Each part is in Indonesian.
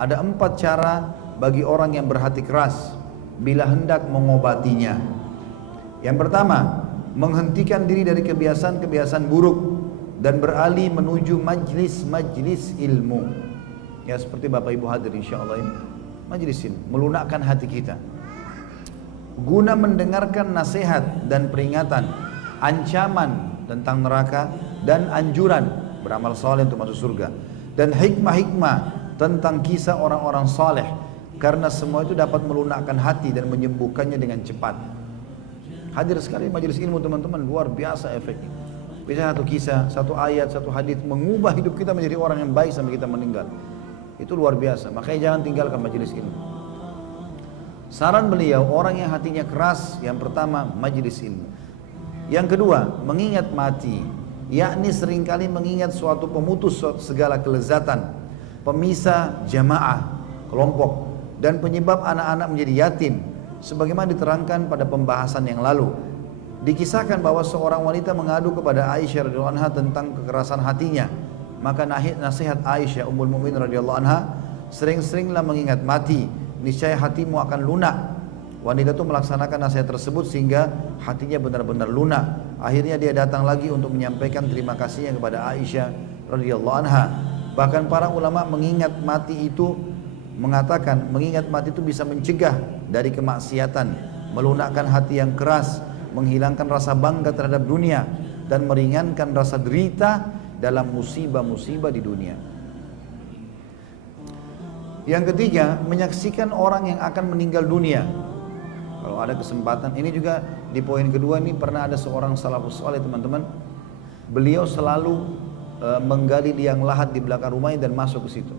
Ada 4 cara bagi orang yang berhati keras bila hendak mengobatinya. Yang pertama, menghentikan diri dari kebiasaan-kebiasaan buruk dan beralih menuju majlis-majlis ilmu. Ya seperti Bapak Ibu hadir insyaallah ini. Majlis ilmu, melunakkan hati kita. Guna mendengarkan nasihat dan peringatan, ancaman tentang neraka dan anjuran beramal saleh untuk masuk surga, dan hikmah-hikmah tentang kisah orang-orang saleh, karena semua itu dapat melunakkan hati dan menyembuhkannya dengan cepat. Hadir sekali majelis ilmu teman-teman, luar biasa efeknya. Bisa satu kisah, satu ayat, satu hadis mengubah hidup kita menjadi orang yang baik sampai kita meninggal. Itu luar biasa, makanya jangan tinggalkan majelis ilmu. Saran beliau, orang yang hatinya keras, yang pertama majelis ilmu. Yang kedua, mengingat mati, yakni seringkali mengingat suatu pemutus segala kelezatan, pemisah jamaah, kelompok, dan penyebab anak-anak menjadi yatim, sebagaimana diterangkan pada pembahasan yang lalu. Dikisahkan bahwa seorang wanita mengadu kepada Aisyah radhiyallahu anha tentang kekerasan hatinya. Maka nasihat Aisyah Ummul Mukminin radhiyallahu anha, sering-seringlah mengingat mati, niscaya hatimu akan lunak. Wanita itu melaksanakan nasihat tersebut sehingga hatinya benar-benar lunak. Akhirnya dia datang lagi untuk menyampaikan terima kasihnya kepada Aisyah radhiyallahu anha. Bahkan para ulama mengingat mati itu mengatakan mengingat mati itu bisa mencegah dari kemaksiatan, melunakkan hati yang keras, menghilangkan rasa bangga terhadap dunia, dan meringankan rasa derita dalam musibah-musibah di dunia. Yang ketiga, menyaksikan orang yang akan meninggal dunia. Kalau ada kesempatan, ini juga di poin kedua ini pernah ada seorang salafus saleh teman-teman. Beliau selalu menggali liang lahat di belakang rumahnya dan masuk ke situ.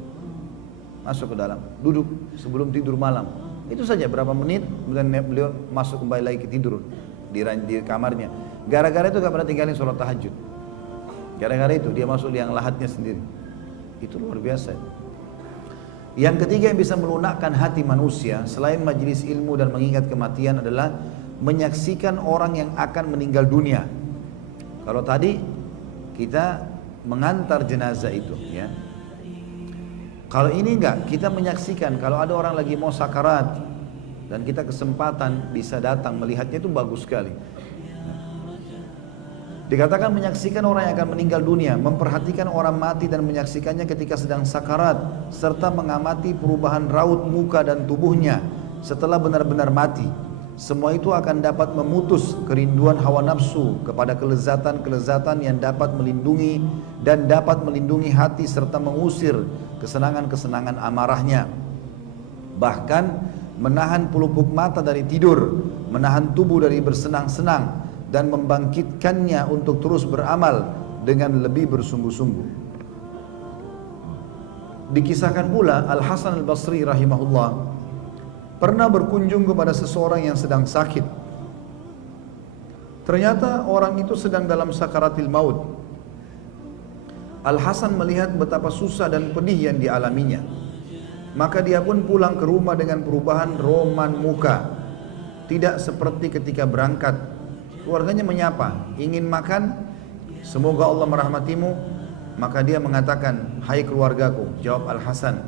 Masuk ke dalam, duduk sebelum tidur malam. Itu saja berapa menit, kemudian beliau masuk kembali lagi ke tidur di kamarnya. Gara-gara itu gak pernah tinggalin sholat tahajud. Gara-gara itu dia masuk liang lahatnya sendiri. Itu luar biasa. Yang ketiga yang bisa melunakkan hati manusia selain majelis ilmu dan mengingat kematian adalah menyaksikan orang yang akan meninggal dunia. Kalau tadi kita mengantar jenazah itu, ya. Kalau ini enggak, kita menyaksikan kalau ada orang lagi mau sakarat dan kita kesempatan bisa datang melihatnya, itu bagus sekali. Dikatakan menyaksikan orang yang akan meninggal dunia, memperhatikan orang mati dan menyaksikannya ketika sedang sakarat, serta mengamati perubahan raut muka dan tubuhnya setelah benar-benar mati. Semua itu akan dapat memutus kerinduan hawa nafsu kepada kelezatan-kelezatan yang dapat melindungi dan dapat melindungi hati serta mengusir kesenangan-kesenangan amarahnya. Bahkan menahan pelupuk mata dari tidur, menahan tubuh dari bersenang-senang, dan membangkitkannya untuk terus beramal dengan lebih bersungguh-sungguh. Dikisahkan pula Al-Hasan Al-Basri rahimahullah pernah berkunjung kepada seseorang yang sedang sakit. Ternyata orang itu sedang dalam sakaratil maut. Al-Hasan melihat betapa susah dan pedih yang dialaminya. Maka dia pun pulang ke rumah dengan perubahan roman muka, tidak seperti ketika berangkat. Keluarganya menyapa, ingin makan, semoga Allah merahmatimu. Maka dia mengatakan, hai keluargaku, jawab Al-Hasan,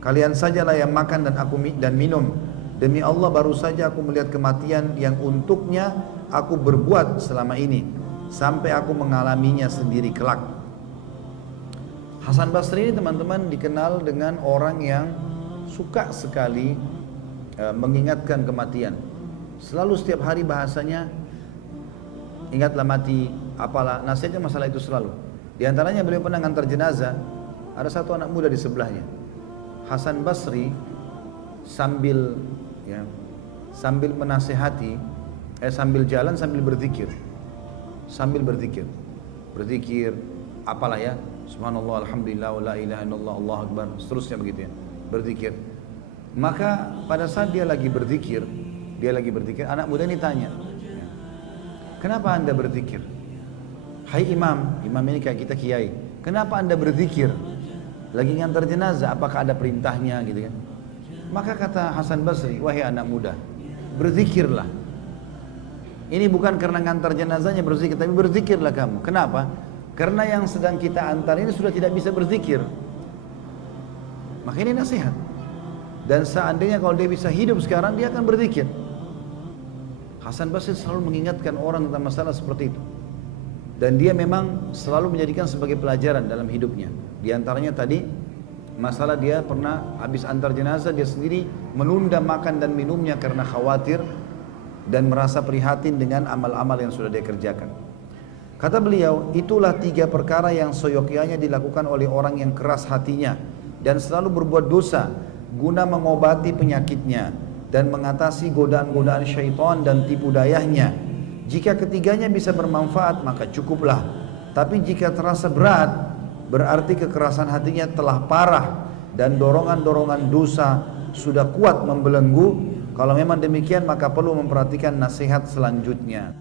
kalian sajalah yang makan dan aku minum. Demi Allah baru saja aku melihat kematian yang untuknya aku berbuat selama ini, sampai aku mengalaminya sendiri kelak. Hasan Basri ini teman-teman dikenal dengan orang yang suka sekali mengingatkan kematian. Selalu setiap hari bahasanya, ingatlah mati, apalah, nasihatnya masalah itu selalu. Di antaranya beliau pernah ngantar jenazah, ada satu anak muda di sebelahnya. Hasan Basri sambil menasehati, sambil jalan sambil berzikir, apalah ya, subhanallah, alhamdulillah, wa la ilaha illallah, Allahu akbar, seterusnya begitu ya, berzikir. Maka pada saat dia lagi berzikir, anak muda ini tanya, kenapa anda berzikir? Hai imam ini kayak kita kiai, kenapa anda berzikir? Lagi ngantar jenazah, apakah ada perintahnya gitu kan? Maka kata Hasan Basri, wahai anak muda, berzikirlah. Ini bukan karena ngantar jenazahnya berzikir, tapi berzikirlah kamu. Kenapa? Karena yang sedang kita antar ini sudah tidak bisa berzikir. Maka ini nasihat. Dan seandainya kalau dia bisa hidup sekarang, dia akan berzikir. Hasan Basri selalu mengingatkan orang tentang masalah seperti itu. Dan dia memang selalu menjadikan sebagai pelajaran dalam hidupnya. Di antaranya tadi, masalah dia pernah habis antar jenazah, dia sendiri menunda makan dan minumnya karena khawatir dan merasa prihatin dengan amal-amal yang sudah dia kerjakan. Kata beliau, itulah 3 perkara yang seyogyanya dilakukan oleh orang yang keras hatinya dan selalu berbuat dosa guna mengobati penyakitnya dan mengatasi godaan-godaan syaitan dan tipu dayanya. Jika ketiganya bisa bermanfaat maka cukuplah. Tapi jika terasa berat, berarti kekerasan hatinya telah parah dan dorongan-dorongan dosa sudah kuat membelenggu. Kalau memang demikian maka perlu memperhatikan nasihat selanjutnya.